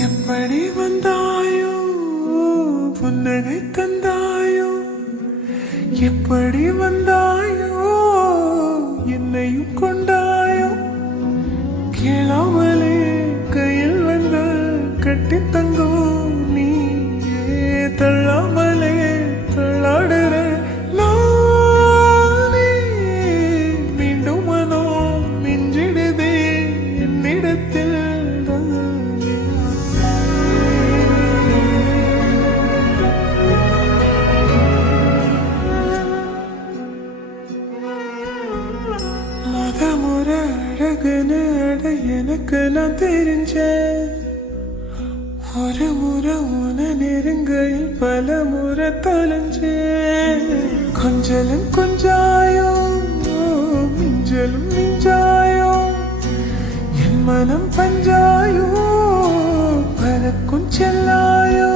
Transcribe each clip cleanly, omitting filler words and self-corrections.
எப்படி வந்தாயோ புன்னகை தந்தாயோ எப்படி வந்தாயோ என்னையும் கொண்டாயோ கேளாமலே கையில் வந்த கட்டி தங்கோ நீ தள்ளாமலே தள்ளாடுற நானே மீண்டும் மனோ மிஞ்சிடுதே என்னிடத்தில் முறை அழகுன்னு அட எனக்கு நான் தெரிஞ்சேன் ஒரு முறை உன நெருங்கையில் பல முறை தொலைஞ்சேன் கொஞ்சலும் கொஞ்சாயோ மிஞ்சலும் மிஞ்சாயோ என் மனம் பஞ்சாயோ பறக்கும் செல்லாயோ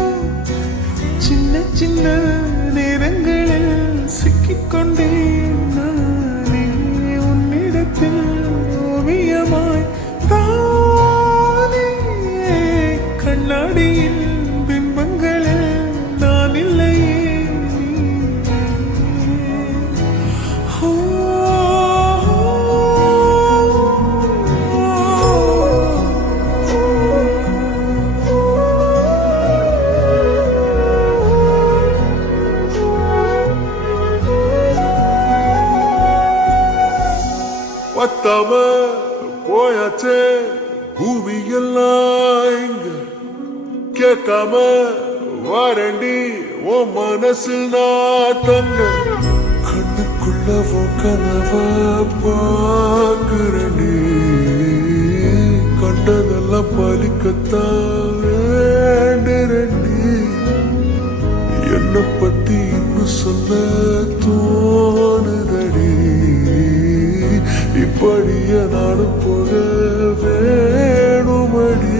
சின்ன சின்ன நேரங்களில் சிக்கிக்கொண்டேன் நானே உன்னிடத்தில் ஓவியமாய் தானே கண்ணாடியில் பிம்பங்களில் நான் இல்லையே பத்தாம போயாச்சே பூமியெல்லாம் இங்க கேட்காம வாரண்டி ஓ மனசில் நான் தங்க கண்ணுக்குள்ள கனவ பாக்குறண்டி கண்டதெல்லாம் பலிக்கத்தான் வேண்டுறண்டி என்னை பத்தி இன்னும் சொல்ல தோணுதடி இப்படிய நானும் போக வேணுமடி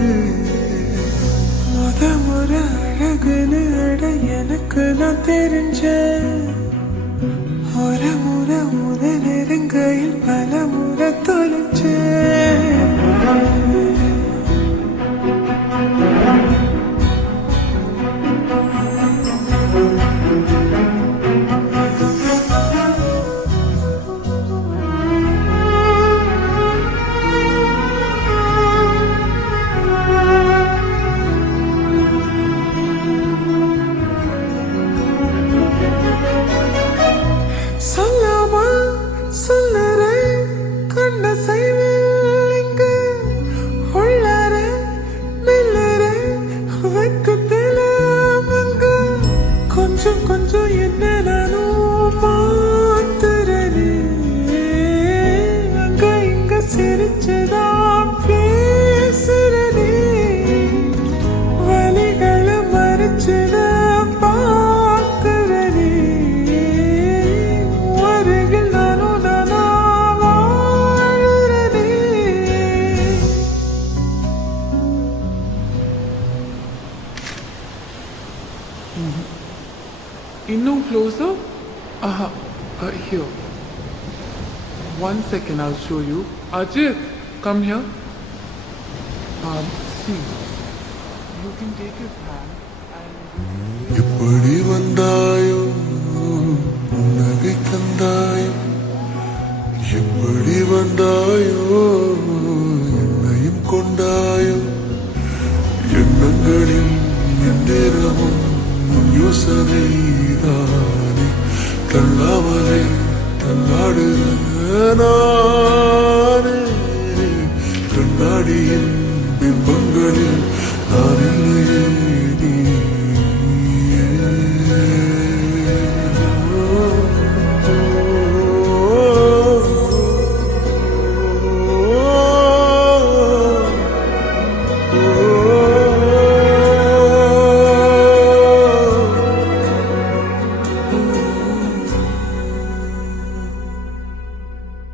முறை அழகுன்னு அட எனக்கு நான் தெரிஞ்சேன் ஒரு முறை உன நெருங்கையில் பல முறை தொலைச்சேன் கொஞ்சம் என்ன நானும் பார்த்துறனே அங்க இங்க சிரிச்சுதான் பேசுறனே வலிகளை மறைச்சுதான் பார்க்கிறனே அருகில் நானும் நானா வாழறனே Innum closer? Aha, here. 1 second, I'll show you. Ajit, come here. See, you can take his hand and... எப்படி வந்தாயோ புன்னகை தந்தாயோ எப்படி வந்தாயோ என்னையும் கொண்டாயோ எண்ணங்களில் எந்திரமும் யோசனைதானே தள்ளாமலே தள்ளாடுனானே கண்ணாடியின் பிம்பங்களில் நானே